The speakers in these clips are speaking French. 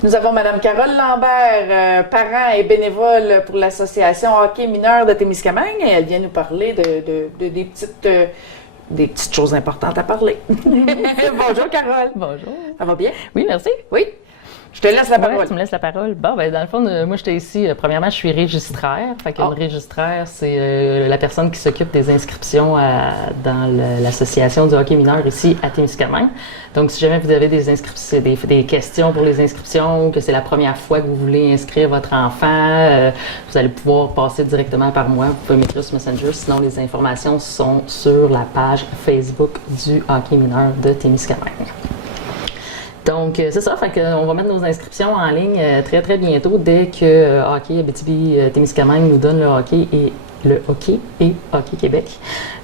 Nous avons Mme Carole Lambert, parent et bénévole pour l'association Hockey mineur de Témiscamingue. Et elle vient nous parler des petites choses importantes à parler. Bonjour Carole. Bonjour. Ça va bien? Oui, merci. Oui. Je te laisse la parole. Ouais, tu me laisses la parole. Bon, ben dans le fond, moi, j'étais ici. Premièrement, je suis registraire. Fait qu'une registraire, c'est la personne qui s'occupe des inscriptions dans l'association du hockey mineur ici à Témiscamingue. Donc, si jamais vous avez des inscriptions, des questions pour les inscriptions ou que c'est la première fois que vous voulez inscrire votre enfant, vous allez pouvoir passer directement par moi. Vous pouvez m'écrire sur Messenger. Sinon, les informations sont sur la page Facebook du hockey mineur de Témiscamingue. Donc, c'est ça, fait qu'on va mettre nos inscriptions en ligne très, très bientôt dès que Hockey Abitibi-Témiscamingue nous donne le hockey et Hockey Québec.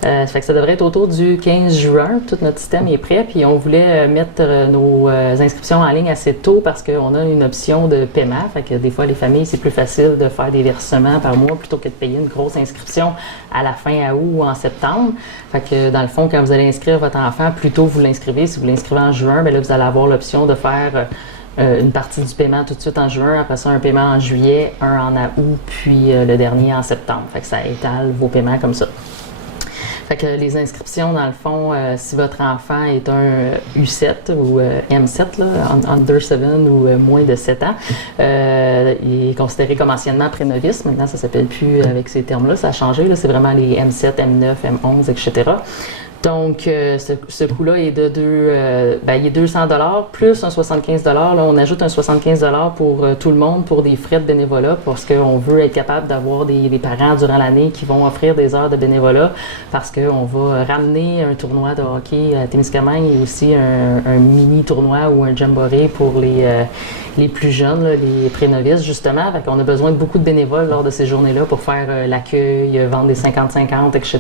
Ça fait que ça devrait être autour du 15 juin. Tout notre système est prêt. Puis on voulait mettre nos inscriptions en ligne assez tôt parce qu'on a une option de paiement. Fait que des fois, les familles, c'est plus facile de faire des versements par mois plutôt que de payer une grosse inscription à la fin août ou en septembre. Fait que dans le fond, quand vous allez inscrire votre enfant, plus tôt vous l'inscrivez. Si vous l'inscrivez en juin, bien là, vous allez avoir l'option de faire une partie du paiement tout de suite en juin, après ça un paiement en juillet, un en août, puis le dernier en septembre. Fait que ça étale vos paiements comme ça. Fait que les inscriptions, dans le fond, si votre enfant est un U7 ou M7, là, under 7 ou moins de 7 ans, il est considéré comme anciennement pré-novice. Maintenant, ça ne s'appelle plus avec ces termes-là, ça a changé. C'est vraiment les M7, M9, M11, etc. Donc, ce coût-là est de il est 200 $ plus un 75 $. Là, on ajoute un 75 $ pour tout le monde pour des frais de bénévolat parce qu'on veut être capable d'avoir des parents durant l'année qui vont offrir des heures de bénévolat parce qu'on va ramener un tournoi de hockey à Témiscamingue et aussi un mini-tournoi ou un jamboree pour les plus jeunes, là, les pré-novices, justement. Fait qu'on a besoin de beaucoup de bénévoles lors de ces journées-là pour faire l'accueil, vendre des 50-50, etc.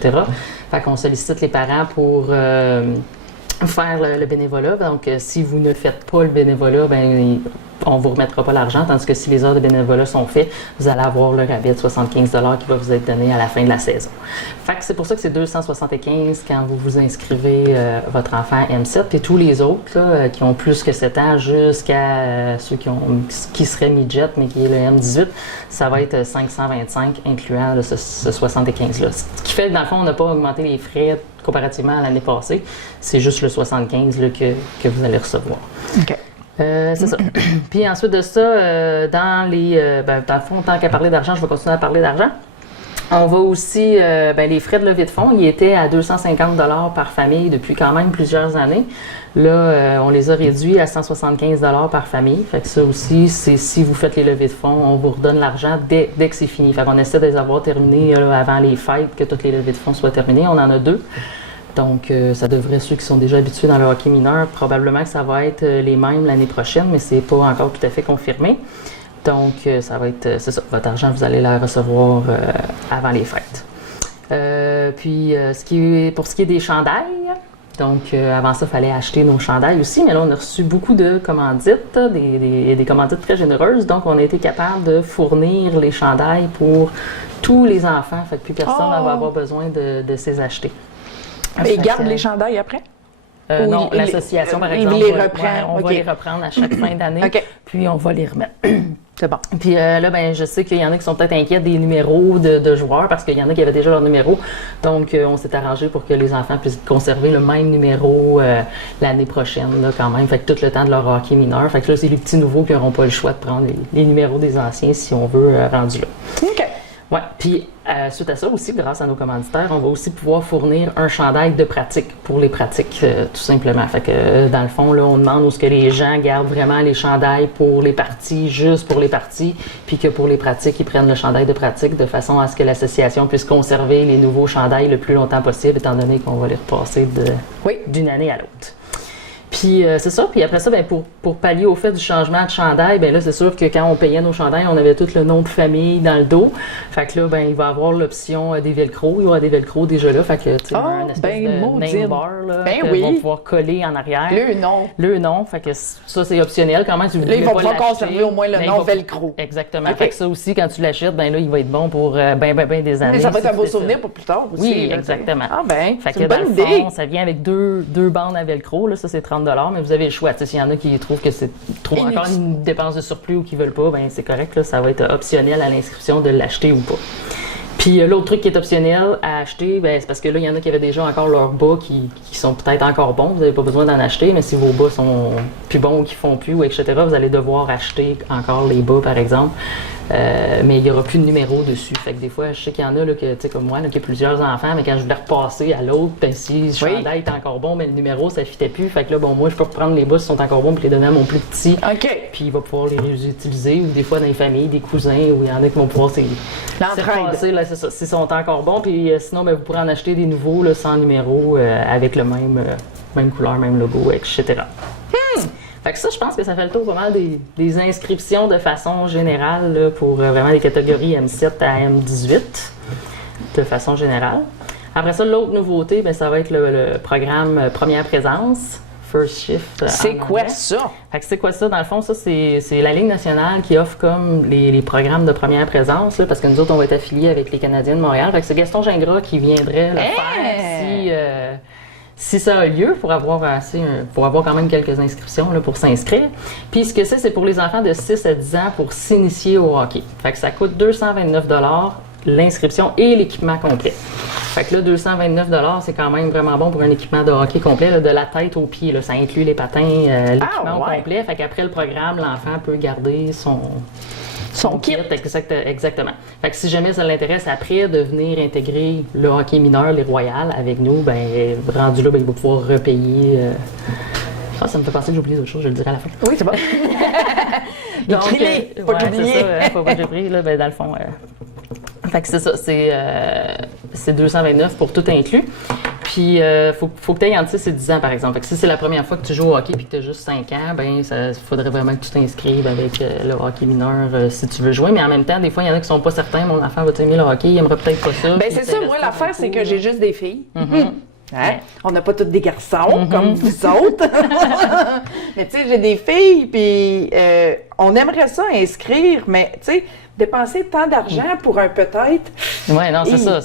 Fait qu'on sollicite les parents pour faire le bénévolat. Donc, si vous ne faites pas le bénévolat, ben on ne vous remettra pas l'argent, tandis que si les heures de bénévolat sont faites, vous allez avoir le rabais de 75 $ qui va vous être donné à la fin de la saison. Fait que c'est pour ça que c'est 275 quand vous vous inscrivez votre enfant M7, puis tous les autres là, qui ont plus que 7 ans jusqu'à ceux qui seraient midget, mais qui est le M18, ça va être 525 incluant là, ce 75-là. Ce qui fait que dans le fond, on n'a pas augmenté les frais comparativement à l'année passée. C'est juste le 75 là, que vous allez recevoir. OK. C'est ça. Puis ensuite de ça, dans le fond, tant qu'à parler d'argent, je vais continuer à parler d'argent. On va aussi, les frais de levée de fonds, ils étaient à 250 $ par famille depuis quand même plusieurs années. Là, on les a réduits à 175 $ par famille. Fait que ça aussi, c'est si vous faites les levées de fonds, on vous redonne l'argent dès que c'est fini. Fait qu'on essaie de les avoir terminés avant les fêtes, que toutes les levées de fonds soient terminées. On en a 2. Donc, ça devrait, ceux qui sont déjà habitués dans le hockey mineur, probablement que ça va être les mêmes l'année prochaine, mais c'est pas encore tout à fait confirmé. Donc, ça va être, c'est ça, votre argent, vous allez le recevoir avant les fêtes. Pour ce qui est des chandails, donc avant ça, il fallait acheter nos chandails aussi, mais là, on a reçu beaucoup de commandites, des commandites très généreuses, donc on a été capable de fournir les chandails pour tous les enfants, fait que plus personne ne va avoir besoin de ces acheter. Et ils gardent les chandails après? Non, l'association, par exemple, les reprend. On va les reprendre à chaque fin d'année, puis on va les remettre. C'est bon. Puis là, je sais qu'il y en a qui sont peut-être inquiets des numéros de joueurs parce qu'il y en a qui avaient déjà leur numéro. Donc, on s'est arrangé pour que les enfants puissent conserver le même numéro l'année prochaine, là, quand même. Fait que tout le temps de leur hockey mineur. Fait que là, c'est les petits nouveaux qui n'auront pas le choix de prendre les numéros des anciens si on veut rendu là. OK. Oui, puis suite à ça aussi, grâce à nos commanditaires, on va aussi pouvoir fournir un chandail de pratique pour les pratiques, tout simplement. Fait que dans le fond, là, on demande où ce que les gens gardent vraiment les chandails pour les parties, juste pour les parties, puis que pour les pratiques, ils prennent le chandail de pratique de façon à ce que l'association puisse conserver les nouveaux chandails le plus longtemps possible, étant donné qu'on va les repasser d'une année à l'autre. Puis c'est ça. Puis après ça, pour pallier au fait du changement de chandail, là, c'est sûr que quand on payait nos chandails, on avait tout le nom de famille dans le dos. Fait que là, il va y avoir l'option des velcro. Il y aura des velcro déjà là. Fait que, tu sais, un espèce de name bar là, qu'on va pouvoir coller en arrière. Le nom. Fait que ça, c'est optionnel. Quand même, tu là, ils vont pouvoir conserver au moins le nom velcro. Exactement. Fait que ça aussi, quand tu l'achètes, là, il va être bon pour des années. Mais ça va être un beau souvenir pour plus tard aussi. Oui, exactement. Fait que c'est une bonne idée. idée. Ça vient avec deux bandes à velcro. Là, ça, c'est 30 50 $, mais vous avez le choix. S'il y en a qui trouvent que c'est trop encore une dépense de surplus ou qui veulent pas, ben c'est correct, là, ça va être optionnel à l'inscription de l'acheter ou pas. Puis l'autre truc qui est optionnel à acheter, ben, c'est parce que là, il y en a qui avaient déjà encore leurs bas qui sont peut-être encore bons. Vous n'avez pas besoin d'en acheter, mais si vos bas sont plus bons ou qui font plus, ou etc., vous allez devoir acheter encore les bas, par exemple. Mais il n'y aura plus de numéro dessus. Fait que des fois, je sais qu'il y en a, là, que, tu sais, comme moi, là, qui a plusieurs enfants, mais quand je voulais repasser à l'autre, ben, si le chandail est encore bon, mais le numéro, ça ne fitait plus. Fait que là, bon, moi, je peux reprendre les bas s'ils sont encore bons puis les donner à mon plus petit. OK. Puis il va pouvoir les réutiliser. Ou des fois, dans les familles, des cousins, où il y en a qui vont pouvoir se repasser, là, c'est ça, s'ils sont encore bons. Puis sinon, ben, vous pourrez en acheter des nouveaux, là, sans numéro, avec le même couleur, même logo, etc. Fait que ça, je pense que ça fait le tour pas mal des inscriptions de façon générale là, pour vraiment les catégories M7 à M18, de façon générale. Après ça, l'autre nouveauté, bien, ça va être le programme Première Présence, First Shift. C'est quoi ça? Fait que c'est quoi ça? Dans le fond, ça, c'est la Ligue nationale qui offre comme les programmes de Première Présence, là, parce que nous autres, on va être affiliés avec les Canadiens de Montréal. Fait que c'est Gaston Gingras qui viendrait le faire si ça a lieu, pour avoir quand même quelques inscriptions là, pour s'inscrire. Puis ce que c'est pour les enfants de 6 à 10 ans pour s'initier au hockey. Fait que ça coûte 229 $ l'inscription et l'équipement complet. Fait que là, 229 $, c'est quand même vraiment bon pour un équipement de hockey complet, là, de la tête aux pieds. Là. Ça inclut les patins, l'équipement complet. Fait qu'après le programme, l'enfant peut garder son kit. Exactement. Fait que si jamais ça l'intéresse après de venir intégrer le hockey mineur, les Royales, avec nous, ben rendu là, ben, il va pouvoir repayer. Ça me fait penser que j'ai oublié d'autres choses, je le dirai à la fin. Oui, c'est bon. Donc, faut pas que j'oublie, là, ben, dans le fond. Fait que c'est ça, c'est 229 pour tout inclus. Puis, faut que tu aies entre 6 et 10 ans, par exemple. Fait que si c'est la première fois que tu joues au hockey et que tu as juste 5 ans, ben il faudrait vraiment que tu t'inscrives avec le hockey mineur si tu veux jouer. Mais en même temps, des fois, il y en a qui sont pas certains. Mon enfant va aimer le hockey, il aimerait peut-être pas ça. Ben c'est ça, moi, l'affaire, c'est que j'ai juste des filles. Hein? On n'a pas tous des garçons comme vous autres. Mais tu sais, j'ai des filles, puis on aimerait ça inscrire, mais tu sais, dépenser tant d'argent pour un peut-être. Oui, non, c'est ça.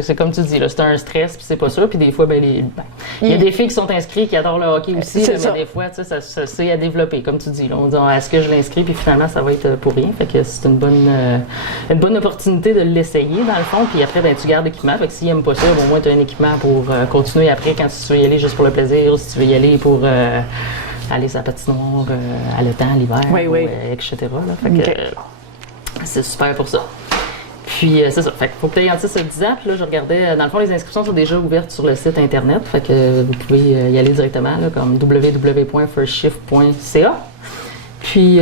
C'est comme tu dis, là, c'est un stress, puis c'est pas sûr. Puis des fois, il y a des filles qui sont inscrites, qui adorent le hockey aussi, là, mais des fois, tu sais, ça c'est à développer, comme tu dis. Là, on dit, est-ce que je l'inscris, puis finalement, ça va être pour rien. Fait que c'est une bonne opportunité de l'essayer, dans le fond. Puis après, ben, tu gardes l'équipement. Fait que s'ils n'aiment pas ça, au moins, tu as un équipement pour continuer après, quand tu veux y aller juste pour le plaisir, ou si tu veux y aller pour aller sur la patinoire à l'étang, l'hiver, etc. Là. Fait que c'est super pour ça. Puis c'est ça. Fait qu'il faut que tu aies entre 6 et 10 ans. Puis là, je regardais, dans le fond, les inscriptions sont déjà ouvertes sur le site Internet. Fait que vous pouvez y aller directement, là, comme www.firstshift.ca. Puis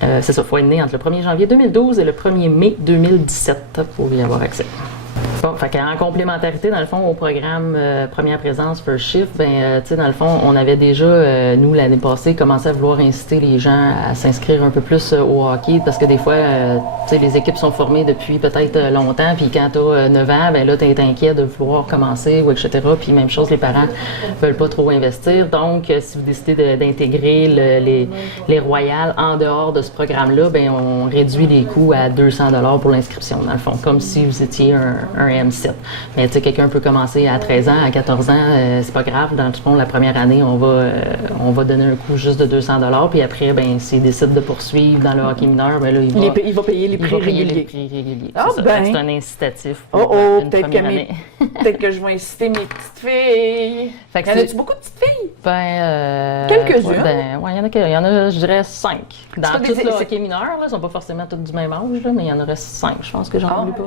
c'est ça, il faut être né entre le 1er janvier 2012 et le 1er mai 2017 pour y avoir accès. Bon, fait qu'en complémentarité, dans le fond, au programme Première Présence First Shift, ben, tu sais, dans le fond, on avait déjà, nous, l'année passée, commencé à vouloir inciter les gens à s'inscrire un peu plus au hockey, parce que des fois, tu sais, les équipes sont formées depuis peut-être longtemps, puis quand tu as 9 ans, ben là, tu es inquiet de vouloir commencer, ou etc. Puis même chose, les parents veulent pas trop investir. Donc, si vous décidez d'intégrer les Royales en dehors de ce programme-là, ben on réduit les coûts à 200 $ pour l'inscription, dans le fond, comme si vous étiez un M7. Mais tu sais, quelqu'un peut commencer à 13 ans, à 14 ans, c'est pas grave. Dans le fond, la première année, on va donner un coût juste de 200 $. Puis après, ben, s'il décide de poursuivre dans le hockey mineur, ben là, il va payer les prix réguliers. Ah, c'est un incitatif pour une première année. Peut-être que je vais inciter mes petites filles. Fait que y en a-tu beaucoup de petites filles? Ben, quelques-unes. Il y en a, je dirais 5. Dans tout le hockey mineur, là, ils sont pas forcément tous du même âge, là, mais il y en aurait 5, je pense que j'en ai pas.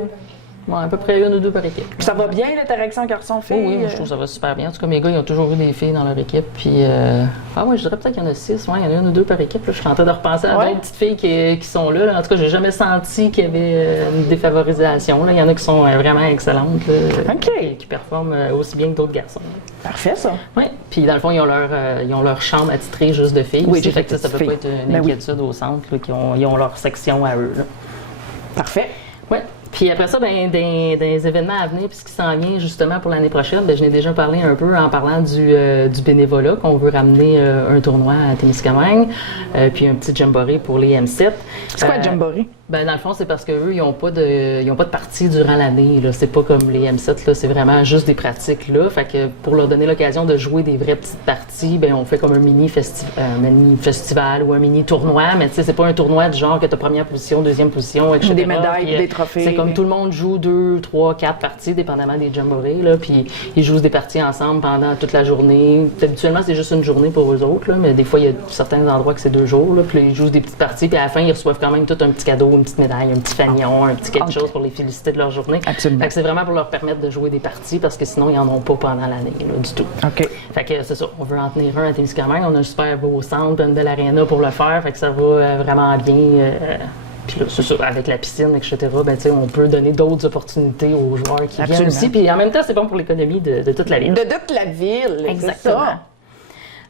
Ouais, à peu près 1 ou 2 par équipe. Ça va bien, l'interaction garçon-fille? Oui, je trouve que ça va super bien. En tout cas, mes gars, ils ont toujours eu des filles dans leur équipe. Puis, je dirais peut-être qu'il y en a 6. Ouais, il y en a 1 ou 2 par équipe. Là. Je suis en train de repenser à d'autres petites filles qui sont là. En tout cas, j'ai jamais senti qu'il y avait une défavorisation. Là. Il y en a qui sont vraiment excellentes, là, qui performent aussi bien que d'autres garçons. Parfait, ça. Oui. Puis, dans le fond, ils ont leur chambre attitrée juste de filles. Oui, aussi, fait que ça peut pas être une inquiétude au centre. Là, ils ont leur section à eux. Là. Parfait. Oui. Puis après ça, ben, des événements à venir, puis ce qui s'en vient justement pour l'année prochaine, ben, je n'ai déjà parlé un peu en parlant du bénévolat, qu'on veut ramener un tournoi à Témiscamingue, puis un petit jamboree pour les M7. C'est quoi le jamboree? Ben, dans le fond, c'est parce qu'eux, ils n'ont pas de parties durant l'année. C'est pas comme les M7, là, c'est vraiment juste des pratiques. Là. Fait que pour leur donner l'occasion de jouer des vraies petites parties, ben, on fait comme un mini festival ou un mini tournoi, mais c'est pas un tournoi du genre que tu as première position, deuxième position, etc. Des médailles, puis, des trophées. C'est comme tout le monde joue 2, 3, 4 parties, dépendamment des jamborees, là, puis ils jouent des parties ensemble pendant toute la journée. Habituellement, c'est juste une journée pour eux autres, là, mais des fois, il y a certains endroits que c'est 2 jours, là, puis ils jouent des petites parties, puis à la fin, ils reçoivent quand même tout un petit cadeau, une petite médaille, un petit fanion, un petit quelque chose pour les féliciter de leur journée. Absolument. Fait que c'est vraiment pour leur permettre de jouer des parties parce que sinon, ils n'en ont pas pendant l'année, là, du tout. OK. Fait que c'est ça, on veut en tenir un à Témiscamingue. On a un super beau centre, une belle aréna pour le faire, fait que ça va vraiment bien. Puis là, c'est ça, avec la piscine, etc., ben, on peut donner d'autres opportunités aux joueurs qui viennent aussi. Puis en même temps, c'est bon pour l'économie de toute la ville. De toute la ville, exactement.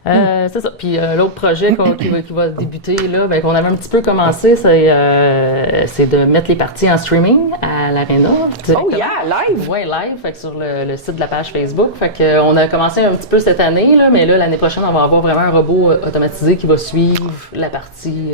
C'est ça. Puis l'autre projet qui va débuter, là, ben, qu'on avait un petit peu commencé, c'est de mettre les parties en streaming à l'Arena. Oh yeah, live! Oui, live, fait que sur le site de la page Facebook. Fait que, on a commencé un petit peu cette année, là, mais là, l'année prochaine, on va avoir vraiment un robot automatisé qui va suivre la partie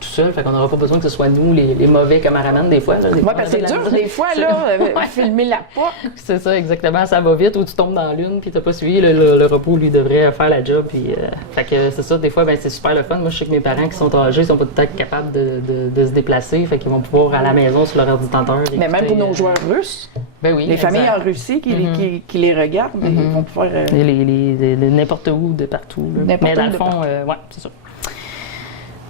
tout seul. Fait qu'on n'aura pas besoin que ce soit nous, les mauvais caméramans, des fois. Oui, parce que c'est dur, des fois, là, filmer la POC. C'est ça, exactement. Ça va vite, ou tu tombes dans la lune, puis t'as pas suivi. Le robot, lui, devrait faire la job, puis fait que c'est ça, des fois, ben, c'est super le fun. Moi, je sais que mes parents qui sont âgés, ils sont pas tout à fait capables de se déplacer, fait qu'ils vont pouvoir à la maison sur leur ordinateur. Mais même pour nos joueurs russes, ben oui, les familles en Russie qui les regardent, ils vont pouvoir... n'importe où, de partout. Là. Mais dans le fond, ouais, c'est ça.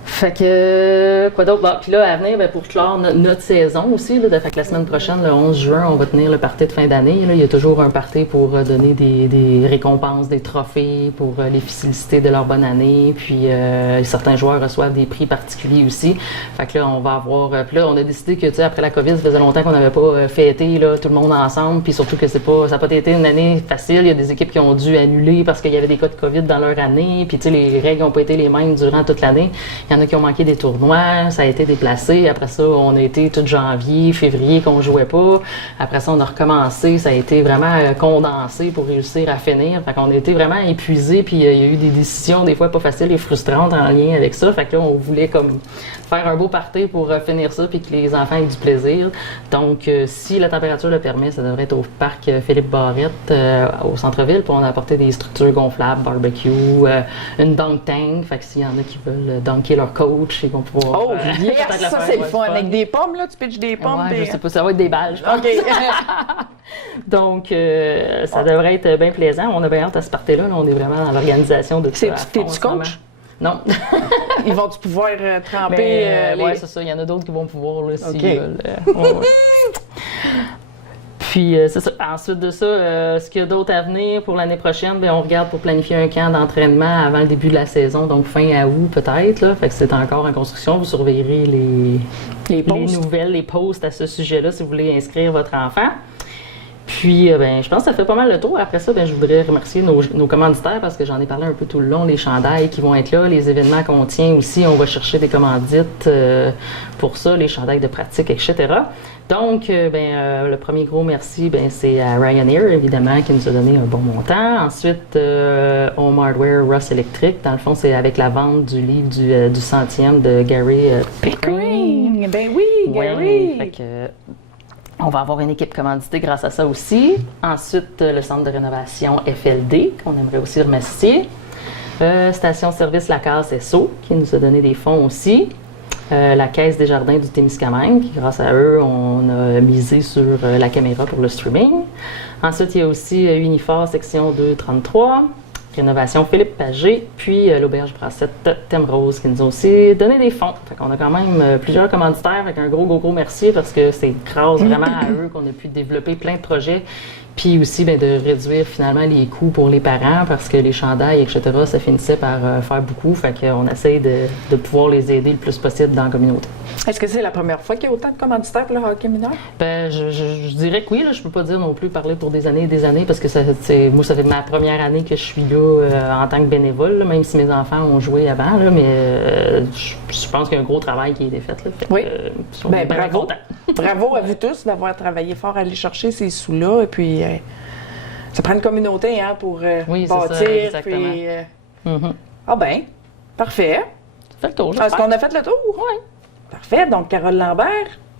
Fait que, quoi d'autre? Bon, puis là, à venir, ben, pour clore notre saison aussi, là, fait que la semaine prochaine, le 11 juin, on va tenir le party de fin d'année. Là. Il y a toujours un party pour donner des récompenses, des trophées, pour les féliciter de leur bonne année. Puis certains joueurs reçoivent des prix particuliers aussi. Fait que là, on va avoir... puis là, on a décidé que, tu sais, après la COVID, ça faisait longtemps qu'on n'avait pas fêté là, tout le monde ensemble. Puis surtout que ça n'a pas été une année facile. Il y a des équipes qui ont dû annuler parce qu'il y avait des cas de COVID dans leur année. Puis, tu sais, les règles n'ont pas été les mêmes durant toute l'année. Il y en a qui ont manqué des tournois, ça a été déplacé. Après ça, on a été tout janvier, février qu'on jouait pas. Après ça, on a recommencé. Ça a été vraiment condensé pour réussir à finir. Fait qu'on a été vraiment épuisés. Puis il y a eu des décisions des fois pas faciles et frustrantes en lien avec ça. Fait que là, on voulait comme faire un beau party pour finir ça puis que les enfants aient du plaisir. Donc, si la température le permet, ça devrait être au parc Philippe Barrette au centre-ville. Puis on a apporté des structures gonflables, barbecue, une dunk tank. Fait que s'il y en a qui veulent dunker leur coach, ils vont pouvoir... Oh, yes! Ça, c'est le fun. Avec des pommes, là? Tu pitches des pommes? Ouais, je sais pas, ça va être des balles, je pense. OK. Donc, ça devrait être bien plaisant. On a bien hâte à ce party-là. Là, on est vraiment dans l'organisation de tout ça. T'es-tu coach? Non. Ils vont-tu pouvoir tremper Oui, c'est ça. Il y en a d'autres qui vont pouvoir, là, s'ils veulent. Ouais. Puis, c'est ça. Ensuite de ça, ce qu'il y a d'autre à venir pour l'année prochaine, bien, on regarde pour planifier un camp d'entraînement avant le début de la saison, donc fin août peut-être. Là. Fait que c'est encore en construction. Vous surveillerez les nouvelles, les posts à ce sujet-là si vous voulez inscrire votre enfant. Puis, ben, je pense que ça fait pas mal le tour. Après ça, ben, je voudrais remercier nos commanditaires parce que j'en ai parlé un peu tout le long, les chandails qui vont être là, les événements qu'on tient aussi, on va chercher des commandites pour ça, les chandails de pratique, etc. Donc, le premier gros merci, ben, c'est à Ryanair, évidemment, qui nous a donné un bon montant. Ensuite, Home Hardware, Ross Electric. Dans le fond, c'est avec la vente du livre du 100e de Gary Pickering. Ben oui, Gary! Ouais, fait que, on va avoir une équipe commanditée grâce à ça aussi. Ensuite, le centre de rénovation FLD, qu'on aimerait aussi remercier. Station-service La Case SO, qui nous a donné des fonds aussi. La Caisse des Jardins du Témiscamingue, grâce à eux, on a misé sur la caméra pour le streaming. Ensuite, il y a aussi Unifor, section 233. Rénovation Philippe Pagé, puis l'Auberge Brassette Thème Rose qui nous ont aussi donné des fonds. Fait qu'on a quand même plusieurs commanditaires avec un gros merci parce que c'est grâce vraiment à eux qu'on a pu développer plein de projets. Puis aussi bien, de réduire finalement les coûts pour les parents parce que les chandails, etc., ça finissait par faire beaucoup. Fait qu'on essaye de pouvoir les aider le plus possible dans la communauté. Est-ce que c'est la première fois qu'il y a autant de commanditaires pour le hockey mineur? Ben, je dirais que oui. Là, je peux pas dire non plus parler pour des années et des années parce que moi, ça fait ma première année que je suis là en tant que bénévole, là, même si mes enfants ont joué avant. Là, mais je pense qu'il y a un gros travail qui a été fait. Là, oui. Ben, bravo. Bravo à vous tous d'avoir travaillé fort à aller chercher ces sous-là. Et puis, ça prend une communauté pour oui, bâtir. Ça, exactement. Puis, Ah ben, parfait. Ça fait le tour. Est-ce qu'on a fait le tour? Oui. Parfait. Donc, Carole Lambert,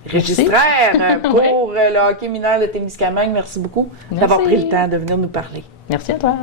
registraire pour le hockey mineur de Témiscamingue. Merci beaucoup d'avoir pris le temps de venir nous parler. Merci à toi.